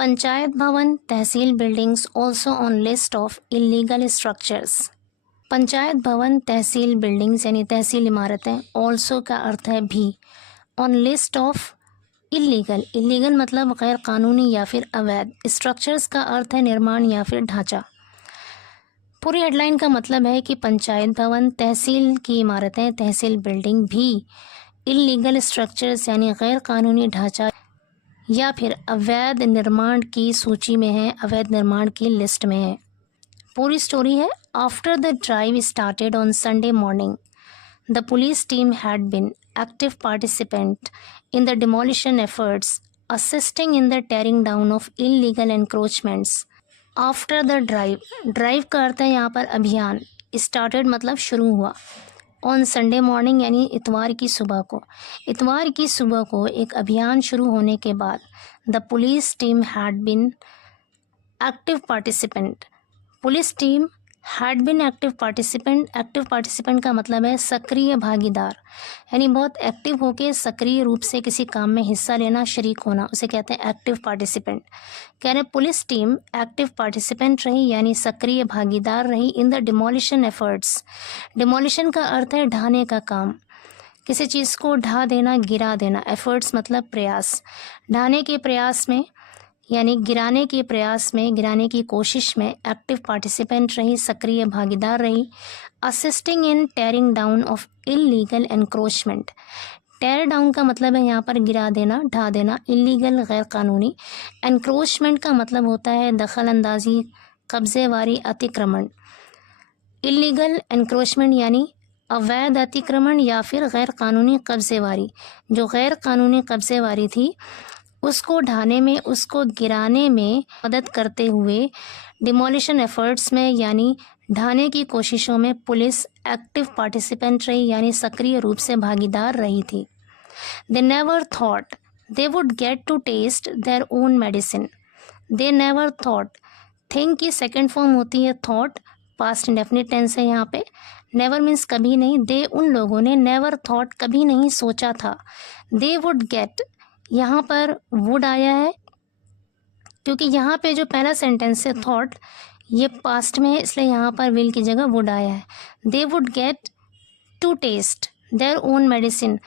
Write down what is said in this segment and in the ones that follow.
Panchayat bhavan tehsil buildings also on list of illegal structures. Panchayat bhavan tehsil buildings यानी तहसील इमारतें, also का अर्थ है भी, on list of illegal, illegal मतलब गैर कानूनी या फिर अवैध, स्ट्रक्चर्स का अर्थ है निर्माण या फिर ढांचा। पूरी हेडलाइन का मतलब है कि पंचायत भवन तहसील की इमारतें, तहसील बिल्डिंग भी इलीगल स्ट्रक्चर्स यानी गैर कानूनी ढांचा या फिर अवैध निर्माण की सूची में है, अवैध निर्माण की लिस्ट में है। पूरी स्टोरी है, after the drive started on Sunday morning the police team had been active participant in the demolition efforts, assisting in the tearing down of illegal encroachments. After the drive का अर्थ है यहाँ पर अभियान, started मतलब शुरू हुआ, ऑन संडे मॉर्निंग यानी इतवार की सुबह को, इतवार की सुबह को एक अभियान शुरू होने के बाद the police team had been active participant, police team had been active participant, active participant का मतलब है सक्रिय भागीदार, यानी बहुत एक्टिव होकर सक्रिय रूप से किसी काम में हिस्सा लेना, शरीक होना, उसे कहते हैं एक्टिव पार्टिसिपेंट। कह रहे पुलिस टीम एक्टिव पार्टिसिपेंट रही यानी सक्रिय भागीदार रही in the demolition efforts. Demolition का अर्थ है ढाने का काम, किसी चीज़ को ढा देना, गिरा देना, एफर्ट्स मतलब प्रयास, ढाने के प्रयास में यानी गिराने के प्रयास में, गिराने की कोशिश में एक्टिव पार्टिसिपेंट रही, सक्रिय भागीदार रही। Assisting in tearing down of illegal encroachment, tear down का मतलब है यहाँ पर गिरा देना, ढा देना, इलीगल गैर कानूनी, एनक्रोचमेंट का मतलब होता है दखल अंदाजी, कब्जेवारी, अतिक्रमण। इलीगल एनक्रोचमेंट यानी अवैध अतिक्रमण या फिर गैर कानूनी कब्जेवारी, जो गैर कानूनी कब्जेवारी थी उसको ढाने में, उसको गिराने में मदद करते हुए डिमोलिशन एफर्ट्स में यानी ढाने की कोशिशों में पुलिस एक्टिव पार्टिसिपेंट रही यानी सक्रिय रूप से भागीदार रही थी। They never thought they would get to taste their own medicine, they never thought, think की सेकेंड फॉर्म होती है थॉट, पास्ट इंडेफिनिट टेंस है यहाँ पे, नेवर मीन्स कभी नहीं, दे उन लोगों ने, नेवर थॉट कभी नहीं सोचा था, दे वुड गेट, यहाँ पर वुड आया है क्योंकि यहाँ पे जो पहला सेंटेंस है थॉट ये पास्ट में है, इसलिए यहाँ पर विल की जगह वुड आया है। They would get to taste their own medicine,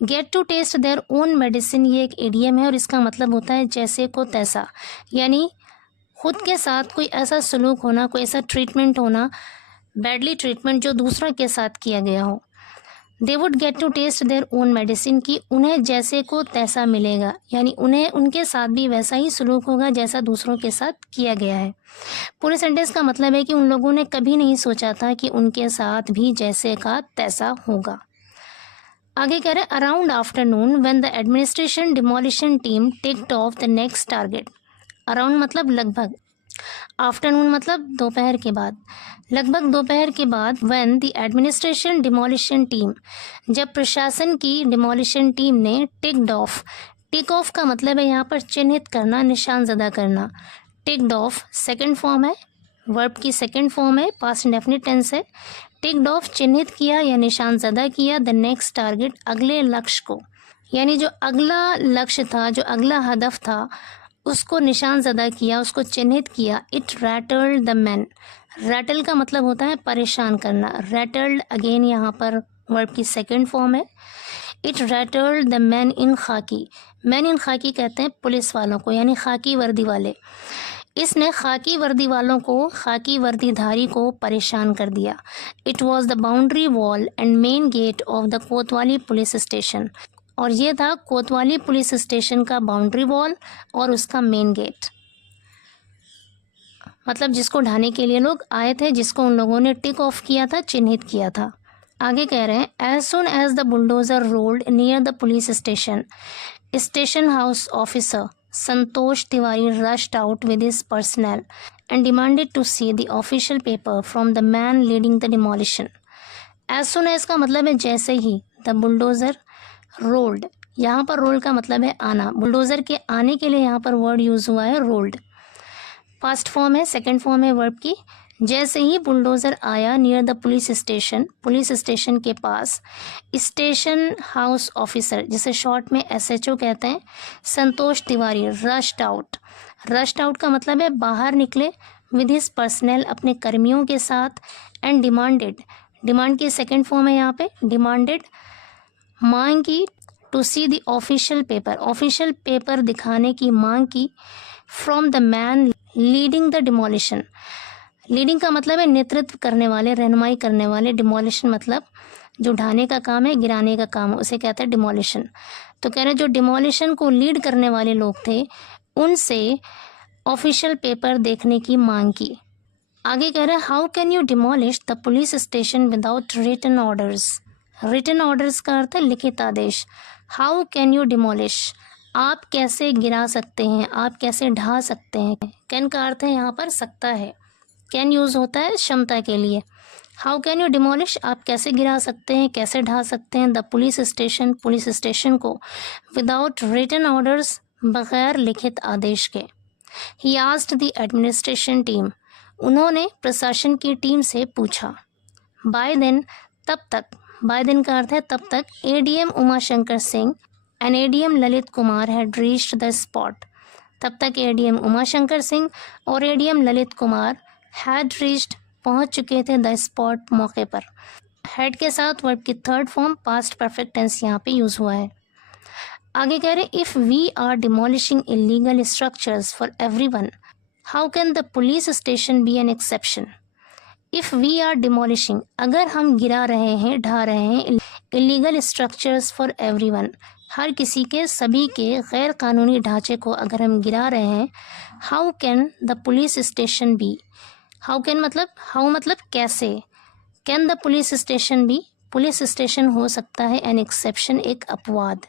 get to taste their own medicine ये एक इडियम है और इसका मतलब होता है जैसे को तैसा, यानी खुद के साथ कोई ऐसा सलूक होना, कोई ऐसा ट्रीटमेंट होना, बैडली ट्रीटमेंट जो दूसरा के साथ किया गया हो। They would get to taste their own medicine की उन्हें जैसे को तैसा मिलेगा, यानी उन्हें उनके साथ भी वैसा ही सलूक होगा जैसा दूसरों के साथ किया गया है। पूरे सेंटेंस का मतलब है कि उन लोगों ने कभी नहीं सोचा था कि उनके साथ भी जैसे का तैसा होगा। आगे कह रहे around afternoon when the administration demolition team ticked of the next target, around मतलब लगभग, आफ्टरनून मतलब दोपहर के बाद, लगभग दोपहर के बाद, when the administration demolition team, जब प्रशासन की डिमोलिशन टीम ने टिक्ड ऑफ, टिक ऑफ का मतलब है यहाँ पर चिन्हित करना, निशान ज़दा करना, टिक्ड ऑफ सेकंड फॉर्म है, वर्ब की सेकंड फॉर्म है, पास्ट इंडेफिनिट टेंस है, टिक्ड ऑफ चिन्हित किया या निशान ज़दा किया, द नेक्स्ट टारगेट अगले लक्ष्य को, यानी जो अगला लक्ष्य था, जो अगला हदफ था उसको निशान ज़दा किया, उसको चिन्हित किया। It rattled the man, rattle का मतलब होता है परेशान करना, रैटल्ड अगेन यहाँ पर वर्ब की सेकंड फॉर्म है। It rattled the man in खाकी, मैन इन खाकी कहते हैं पुलिस वालों को यानी खाकी वर्दी वाले, इसने खाकी वर्दी वालों को, खाकी वर्दीधारी को परेशान कर दिया। It was the boundary wall and main gate of the Kotwali police station, और ये था कोतवाली पुलिस स्टेशन का बाउंड्री वॉल और उसका मेन गेट, मतलब जिसको ढाने के लिए लोग आए थे, जिसको उन लोगों ने टिक ऑफ किया था, चिन्हित किया था। आगे कह रहे हैं as soon as the bulldozer rolled near the police station, station house officer Santosh Tiwari rushed out with his personal and demanded to see the official paper from the man leading the demolition. As soon as का मतलब है जैसे ही, the bulldozer rolled, यहाँ पर role का मतलब है आना, बुलडोज़र के आने के लिए यहाँ पर वर्ड यूज़ हुआ है रोल्ड, पास्ट फॉर्म है, सेकंड फॉर्म है वर्ब की, जैसे ही बुलडोज़र आया नियर द पुलिस स्टेशन के पास, स्टेशन हाउस ऑफिसर, जिसे शॉर्ट में SHO कहते हैं, संतोष तिवारी रश्ड आउट का मतलब है बाहर निकले, विद हिज पर्सनल, अपने कर्मियों के साथ, एंड डिमांड की सेकेंड फॉर्म है यहाँ पे, डिमांडेड, मांग की, to see the official paper दिखाने की मांग की, from the man leading the demolition. Leading का मतलब है नेतृत्व करने वाले, रहनुमाई करने वाले, डिमोलिशन मतलब जो ढाने का काम है, गिराने का काम है, उसे कहते हैं डिमोलिशन। तो कह रहे हैं जो डिमोलिशन को लीड करने वाले लोग थे उनसे ऑफिशियल पेपर देखने की मांग की। आगे कह रहे हैं how can you demolish the police station without written orders का अर्थ है लिखित आदेश। हाउ कैन यू डिमोलिश, आप कैसे गिरा सकते हैं, आप कैसे ढा सकते हैं। कैन का अर्थ है यहाँ पर सकता है, कैन यूज़ होता है क्षमता के लिए। हाउ कैन यू डिमोलिश, आप कैसे गिरा सकते हैं, कैसे ढा सकते हैं, द पुलिस स्टेशन को, विदाउट रिटन ऑर्डर्स, बगैर लिखित आदेश के। He asked the administration team, उन्होंने प्रशासन की टीम से पूछा। बाय देन, तब तक, बाय देन का अर्थ है तब तक, ADM Umashankar Singh and ADM Lalit Kumar had reached the spot. तब तक ADM उमाशंकर सिंह और ADM Lalit Kumar had reached, पहुंच चुके थे, द स्पॉट, मौके पर। हैड के साथ वर्ब की third form past perfect tense यहाँ पे यूज़ हुआ है। आगे कह रहे if we are demolishing illegal structures for everyone, how can the police station be an exception. If we are demolishing, अगर हम गिरा रहे हैं, ढा रहे हैं, इलीगल स्ट्रक्चर्स फॉर एवरीवन, हर किसी के, सभी के गैर कानूनी ढांचे को अगर हम गिरा रहे हैं, how can the police station be, how can मतलब, हाउ मतलब कैसे, can the police station be, police station हो सकता है एन एक्सेप्शन, एक अपवाद।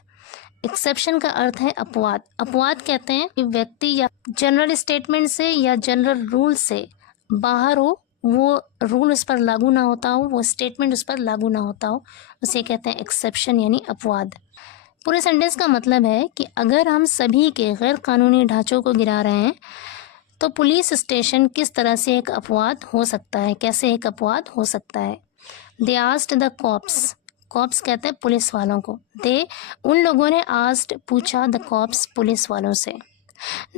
एक्सेप्शन का अर्थ है अपवाद। अपवाद कहते हैं कि व्यक्ति या जनरल स्टेटमेंट से या जनरल रूल से बाहर हो, वो रूल उस पर लागू ना होता हो, वो स्टेटमेंट उस पर लागू ना होता हो, उसे कहते हैं एक्सेप्शन यानी अपवाद। पूरे सेंटेंस का मतलब है कि अगर हम सभी के गैर कानूनी ढांचों को गिरा रहे हैं तो पुलिस स्टेशन किस तरह से एक अपवाद हो सकता है, कैसे एक अपवाद हो सकता है। They asked the cops, cops कहते हैं पुलिस वालों को। दे, उन लोगों ने आस्क्ड, पूछा, द कॉप्स, पुलिस वालों से।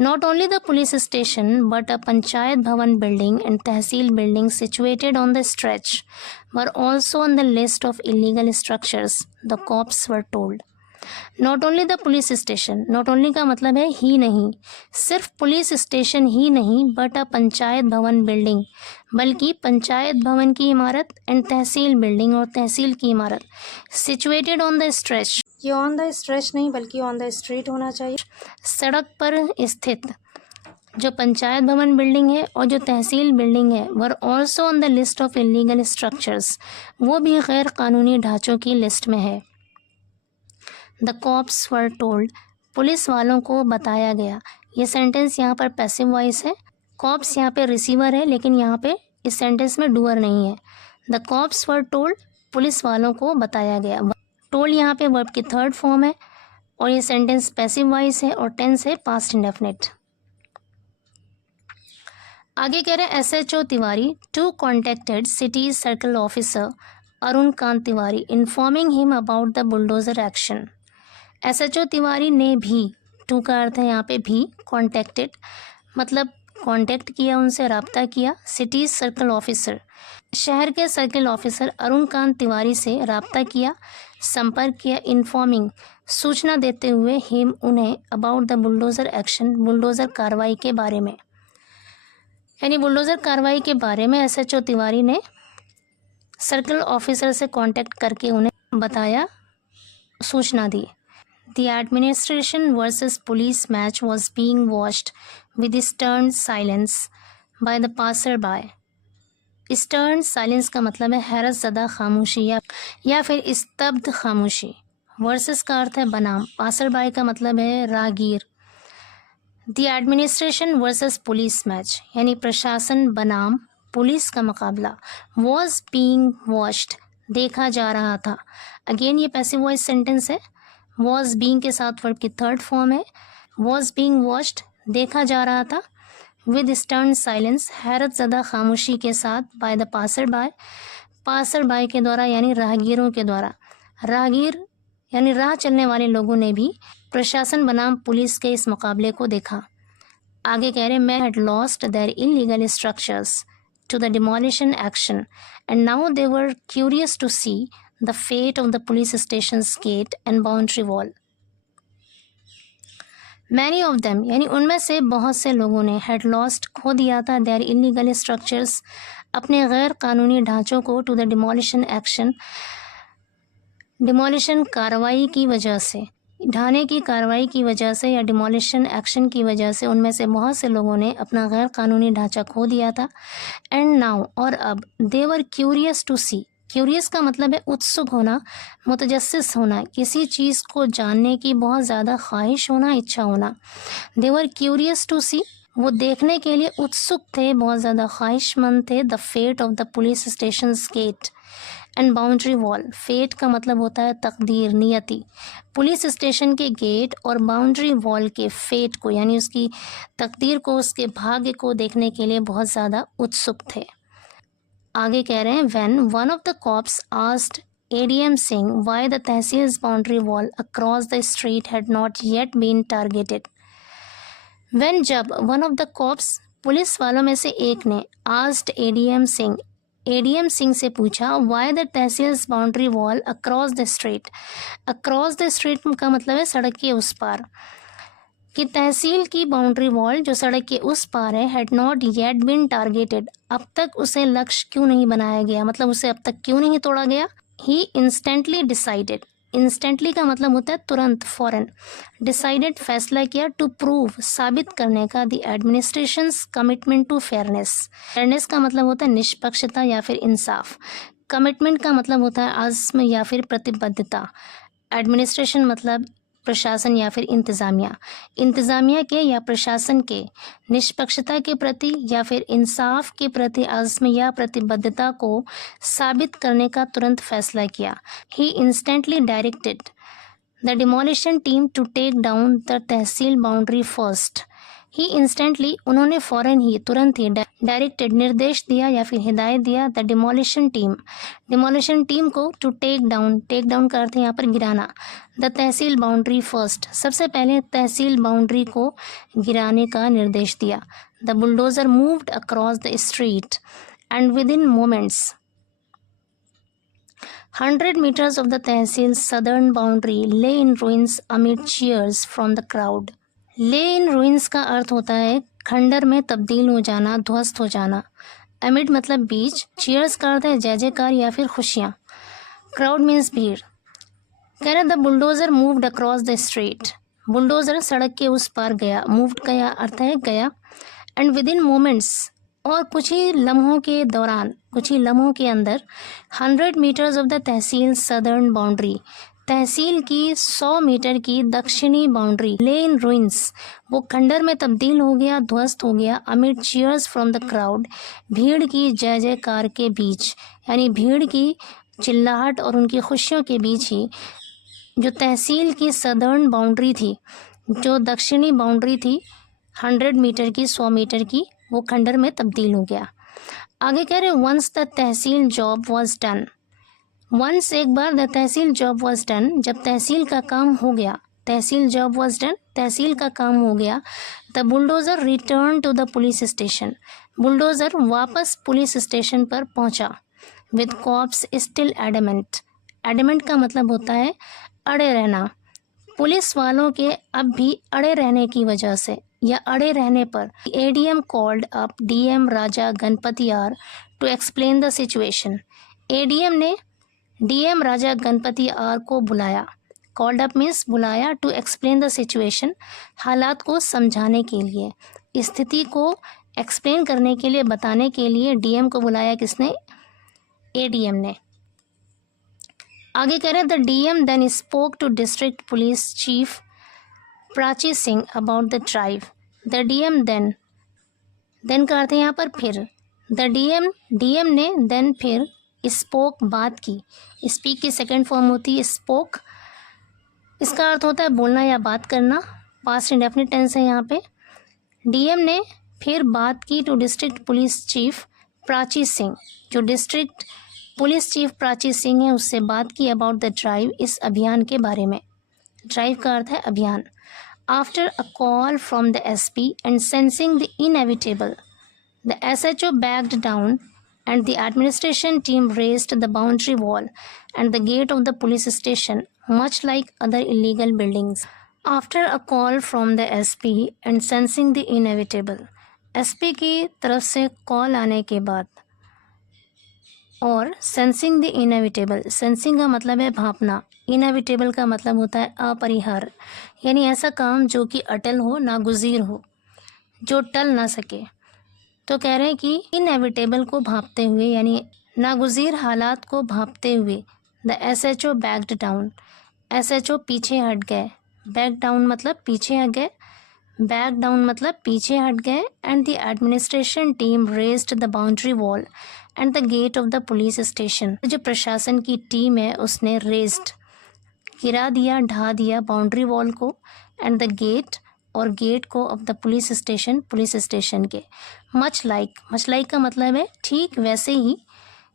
Not only the police station but a panchayat bhavan building and tehsil building situated on the stretch were also on the list of illegal structures, the cops were told. Not only the police station, not only का मतलब है ही नहीं, सिर्फ police station ही नहीं, but a panchayat bhavan building, बल्कि पंचायत भवन की इमारत, एंड तहसील बिल्डिंग, और तहसील की इमारत, सिचुएटेड ऑन द स्ट्रेच, ये ऑन द स्ट्रेच नहीं बल्कि ऑन द स्ट्रीट होना चाहिए, सड़क पर स्थित जो पंचायत भवन बिल्डिंग है और जो तहसील बिल्डिंग है, were also on the list of illegal structures, वो भी गैर कानूनी ढांचों की लिस्ट में है। The cops were told, police वालों को बताया गया। ये सेंटेंस यहाँ पर पैसिव वॉइस है, कॉप्स यहाँ पे रिसीवर है, लेकिन यहाँ पे इस सेंटेंस में डूअर नहीं है। The cops were told, police वालों को बताया गया। टोल्ड यहाँ पे वर्ब की थर्ड फॉर्म है और ये सेंटेंस पैसिव वॉइस है और टेंस है पास्ट इंडेफिनिट। आगे कह रहे हैं SHO Tiwari too contacted city circle officer Arun Kant Tiwari informing him about the bulldozer action. SHO Tiwari ने भी, टू का अर्थ है यहाँ पे भी, कॉन्टेक्टेड मतलब कांटेक्ट किया, उनसे रब्ता किया, सिटी सर्कल ऑफिसर, शहर के सर्कल ऑफिसर अरुण कांत तिवारी से रब्ता किया, संपर्क किया, इन्फॉर्मिंग सूचना देते हुए, हिम उन्हें, about the bulldozer action bulldozer कार्रवाई के बारे में, यानी बुलडोज़र कार्रवाई के बारे में SHO तिवारी ने सर्कल ऑफिसर से कांटेक्ट करके उन्हें बताया, सूचना दी। The administration versus police match was being watched with stern silence by the passer-by. Stern silence का मतलब है हैरत ज़दा खामोशी या फिर स्तब्ध खामोशी। वर्सेस का अर्थ है बनाम, पासर बाय का मतलब है राहगीर। The administration versus police match यानी प्रशासन बनाम पुलिस का मुकाबला, was being watched देखा जा रहा था। अगेन ये पैसिव वॉइस सेंटेंस है, was being के साथ वर्ब की थर्ड फॉर्म है, was being watched देखा जा रहा था, विद स्टर्न साइलेंस, हैरत ज़दा खामोशी के साथ, बाय द पासर बाय के द्वारा यानी राहगीरों के द्वारा, राहगीर यानी राह चलने वाले लोगों ने भी प्रशासन बनाम पुलिस के इस मुकाबले को देखा। आगे कह रहे मैं had lost their illegal structures to the demolition action and now they were curious to see the fate of the police station's gate and boundary wall. Many of them यानी उनमें से बहुत से लोगों ने had lost खो दिया था their illegal structures अपने गैर कानूनी ढांचों को to the demolition action demolition कार्रवाई की वजह से, ढाने की कार्रवाई की वजह से या डिमोलिशन एक्शन की वजह से उनमें से बहुत से लोगों ने अपना गैर कानूनी ढांचा खो दिया था। एंड नाउ और अब दे वर क्यूरियस टू सी, क्यूरियस का मतलब है उत्सुक होना, मुतजस्सिस होना, किसी चीज़ को जानने की बहुत ज़्यादा ख्वाहिश होना, इच्छा होना। दे वर क्यूरियस टू सी, वो देखने के लिए उत्सुक थे, बहुत ज़्यादा ख्वाहिशमंद थे। The fate of the police station gate and boundary wall, fate का मतलब होता है तकदीर, नियति। पुलिस स्टेशन के गेट और बाउंड्री वॉल के फेट को यानी उसकी तकदीर को, उसके भाग्य को देखने के लिए बहुत ज़्यादा उत्सुक थे। आगे कह रहे हैं when one of the cops asked ADM Singh why the tehsil's boundary wall across the street had not yet been targeted. When जब one of the cops police वालों में से एक ने आस्क्ड ADM सिंह से पूछा why the tehsil's boundary wall across the street, across the street का मतलब है सड़क के उस पार, कि तहसील की बाउंड्री वॉल जो सड़क के उस पार है had not yet been targeted, अब तक उसे लक्ष्य क्यों नहीं बनाया गया, मतलब उसे अब तक क्यों नहीं तोड़ा गया। ही इंस्टेंटली डिसाइडेड, इंस्टेंटली का मतलब होता है तुरंत, फौरन। डिसाइडेड फैसला किया, टू प्रूव साबित करने का, the administration's commitment to fairness, fairness का मतलब होता है निष्पक्षता या फिर इंसाफ, कमिटमेंट का मतलब होता है आज़्म या फिर प्रतिबद्धता, एडमिनिस्ट्रेशन मतलब प्रशासन या फिर इंतज़ामिया के या प्रशासन के निष्पक्षता के प्रति या फिर इंसाफ के प्रति आज़्म या प्रतिबद्धता को साबित करने का तुरंत फैसला किया। He instantly directed the demolition team to take down the tehsil boundary first. He instantly, उन्होंने फ़ौरन ही, तुरंत ही, डायरेक्टेड निर्देश दिया या फिर हिदायत दिया, द डिमोलिशन टीम को टू टेक डाउन का अर्थ है यहाँ पर गिराना, द तहसील बाउंड्री फर्स्ट, सबसे पहले तहसील बाउंड्री को गिराने का निर्देश दिया। The bulldozer moved across the street and with in moments 100 meters of the tehsil southern boundary lay in ruins amid cheers from the crowd। ले इन रूइंस का अर्थ होता है खंडर में तब्दील हो जाना, ध्वस्त हो जाना। एमिड मतलब बीच, चीयर्स का अर्थ है जय जयकार या फिर खुशियाँ। क्राउड मीन्स भीड़। कह रहे the bulldozer moved across the street, bulldozer सड़क के उस पार गया, मूव्ड का यह अर्थ है गया। एंड विद इन मोमेंट्स, और कुछ ही लम्हों के दौरान, कुछ ही लम्हों के अंदर 100 meters of the tehsil southern boundary, tehsil की 100 मीटर की दक्षिणी बाउंड्री, ले इन रूइंस, वो खंडर में तब्दील हो गया, ध्वस्त हो गया। Amid cheers from the crowd, भीड़ की जय जयकार के बीच, यानी भीड़ की चिल्लाहट और उनकी खुशियों के बीच ही जो तहसील की सदर्न बाउंड्री थी, जो दक्षिणी बाउंड्री थी 100 मीटर की, 100 मीटर की, वो खंडर में तब्दील हो गया। आगे कह रहे once the tehsil job was done, once एक बार, the tehsil job was done, जब तहसील का काम हो गया, tehsil job was done, tehsil का काम हो गया। The bulldozer return to the police station, bulldozer वापस पुलिस स्टेशन पर पहुंचा। With cops still adamant, adamant का मतलब होता है अड़े रहना, पुलिस वालों के अब भी अड़े रहने की वजह से या अड़े रहने पर। ADM called up DM Raja Ganapathi R to explain the situation, ADM ने DM राजा गणपति आर को बुलाया, कॉल्ड अप मीन्स बुलाया, टू एक्सप्लेन द सिचुएशन, हालात को समझाने के लिए, स्थिति को एक्सप्लेन करने के लिए, बताने के लिए DM को बुलाया किसने, ADM ने। आगे कह रहे the DM then spoke to district police chief Prachi Singh about the drive, the DM then का अर्थ है यहाँ पर फिर, द DM ने देन फिर स्पोक बात की, स्पीक की सेकंड फॉर्म होती है स्पोक, इसका अर्थ होता है बोलना या बात करना, पास्ट इंडेफिनिट टेंस है यहाँ पे। DM ने फिर बात की to district police chief Prachi Singh. जो district police chief Prachi Singh है उससे बात की अबाउट द ड्राइव, इस अभियान के बारे में। ड्राइव का अर्थ है अभियान। After a call from the SP and sensing the inevitable, the SHO backed down and the administration team raised the boundary wall and the gate of the police station, much like other illegal buildings. After a call from the SP and sensing the inevitable, SP की तरफ से call आने के बाद और sensing the inevitable, sensing का मतलब है भांपना, इनएविटेबल का मतलब होता है अपरिहार्य, यानी ऐसा काम जो कि अटल हो, नागुज़ीर हो, जो टल ना सके। तो कह रहे हैं कि इनएविटेबल को भांपते हुए यानी नागुज़ीर हालात को भांपते हुए the SHO backed down, SHO पीछे हट गए, बैक डाउन मतलब पीछे हट गए, बैक डाउन मतलब पीछे हट गए, and the administration team razed the boundary wall and the gate of the police station. जो प्रशासन की टीम है उसने रेज्ड, गिरा दिया, ढा दिया बाउंड्री वॉल को, एंड द गेट, और गेट को of the police station, police station के। मच लाइक का मतलब है ठीक वैसे ही,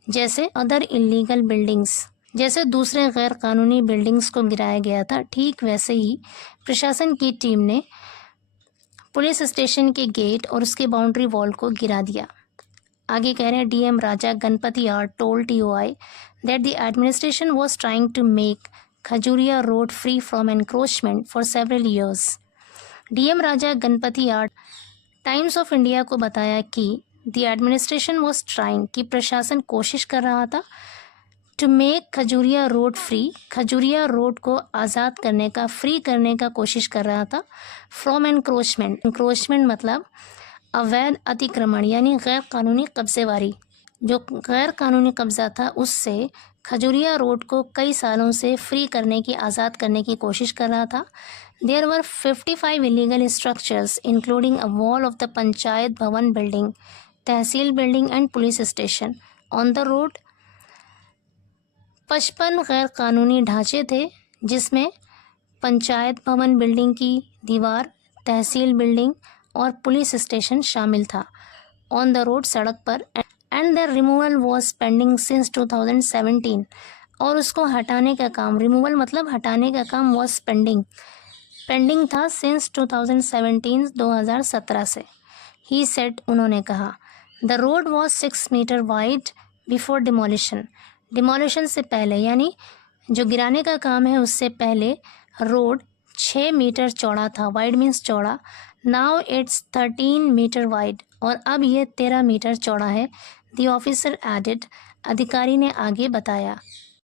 जैसे अदर इलीगल बिल्डिंग्स, जैसे दूसरे गैर कानूनी बिल्डिंग्स को गिराया गया था, ठीक वैसे ही प्रशासन की टीम ने पुलिस स्टेशन के गेट और उसके बाउंड्री वॉल को गिरा दिया। आगे कह रहे हैं DM Raja Ganapathi R told TOI that the administration was trying to make Khajuria road free from encroachment for several years. DM Raja Ganapathi R Times of India को बताया कि द एडमिनिस्ट्रेशन वाज ट्राइंग, कि प्रशासन कोशिश कर रहा था, to make Khajuria road free, Khajuria road को आज़ाद करने का, फ्री करने का कोशिश कर रहा था, फ्रॉम एनक्रोचमेंट, एनक्रोचमेंट मतलब अवैध अतिक्रमण यानी गैर कानूनी कब्जेवारी, जो गैर कानूनी कब्जा था उससे खजूरिया रोड को कई सालों से फ्री करने की, आज़ाद करने की कोशिश कर रहा था। There were 55 illegal structures including a wall of the Panchayat Bhavan building, Tehsil building and police station on the road। 55 गैर कानूनी ढांचे थे जिसमें पंचायत भवन बिल्डिंग की दीवार, तहसील बिल्डिंग और पुलिस स्टेशन शामिल था। ऑन द रोड, सड़क पर, and the removal was pending since 2017, और उसको हटाने का काम, रिमूवल मतलब हटाने का काम, वॉज पेंडिंग था सिंस 2017, 2017 से। ही सेड, उन्होंने कहा, the road was 6 metre wide before demolition, demolition से पहले यानी जो गिराने का काम है उससे पहले रोड 6 मीटर चौड़ा था, वाइड मीन्स चौड़ा। नाउ इट्स 13 मीटर वाइड, और अब ये 13 मीटर चौड़ा है। द ऑफिसर एडेड, अधिकारी ने आगे बताया,